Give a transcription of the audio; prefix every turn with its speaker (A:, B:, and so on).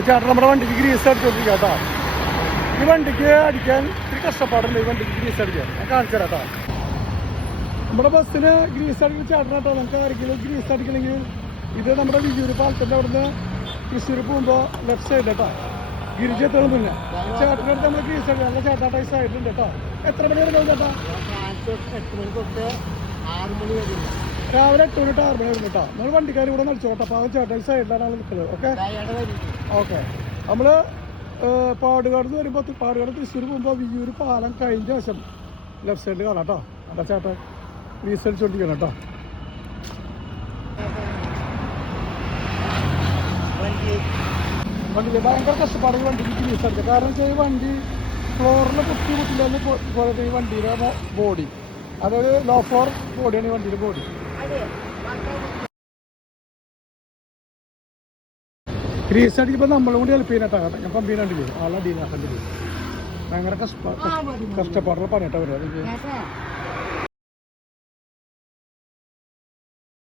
A: ചേട്ടൻ നമ്മുടെ വണ്ടിക്ക് ഗ്രീസ് അടിച്ചോണ്ടിരിക്കുക കേട്ടോ ഈ വണ്ടിക്ക് അടിക്കാൻ ഇത്തിരി കഷ്ടപ്പാടുണ്ട് ഈ വണ്ടിക്ക് ഗ്രീസ് അടിക്കാൻ. ഞാൻ കാണിച്ചു കേട്ടോ നമ്മുടെ ബസ്സിന് ഗ്രീസ് അടിക്കുന്ന ചേട്ടൻ നമുക്ക് ആരെങ്കിലും ഗ്രീസ് അടിക്കണമെങ്കിൽ ഇത് നമ്മുടെ വിജൂര് പാലത്തിന്റെ അവിടുന്ന് തൃശ്ശൂർ പോകുമ്പോൾ ലെഫ്റ്റ് സൈഡ് കേട്ടോ ഗിരിജ് എത്തണം മുന്നേ ചേട്ടന്റെ അടുത്ത് നമ്മൾ ഗ്രീസ് അടിക്കാം നല്ല ചേട്ടാ ടൈസ് ആയിട്ടുണ്ട് കേട്ടോ എത്ര മണി വരെ കേട്ടോ ചേട്ടാ
B: എട്ട് മണി തൊട്ട് ആറ് മണി വരെ.
A: രാവിലെ എട്ട് മണി ആറ് മണി വരെ കേട്ടോ നമ്മൾ വണ്ടിക്കാർ ഇവിടെ നടിച്ചോട്ടെ അപ്പോൾ അവൻ ചേട്ടാ ഈ സൈഡിലാണ് ആൾ നിൽക്കുന്നത് ഓക്കെ ഓക്കെ നമ്മൾ പാടുകാട് നിന്ന് വരുമ്പോൾ പാടുകാട് തൃശ്ശൂർ പോകുമ്പോൾ വിയ്യൂർ പാലം കഴിഞ്ഞ ശേഷം ലെഫ്റ്റ് സൈഡിൽ കാണാം കേട്ടോ അല്ല ചേട്ടൻ വീസടിച്ചോണ്ടിരിക്കണം കേട്ടോ
B: വണ്ടി.
A: ഭയങ്കര കഷ്ടപ്പാട് ഈ വണ്ടിക്ക് ഗ്രീസ് അടിക്കുക കാരണം വെച്ചാൽ ഈ വണ്ടി ഫ്ലോറിൽ കുത്തി കുത്തില്ലെന്ന് പോലത്തെ ഈ വണ്ടിയുടെ ബോഡി അതായത് ലോ ഫ്ലോർ ബോഡിയാണ് ഈ വണ്ടിയുടെ ബോഡി ഗ്രീസ് അടിക്കുമ്പോൾ നമ്മളും കൂടി ഹെൽപ്പ് ചെയ്യുന്ന കേട്ടോ ഞാൻ പമ്പീനെ കണ്ടില്ലേ ആളടിയില്ല കണ്ടില്ലേ ഭയങ്കര കഷ്ടപ്പാട് കഷ്ടപ്പാടുള്ള പണിയിട്ടാ
B: ചേട്ടാ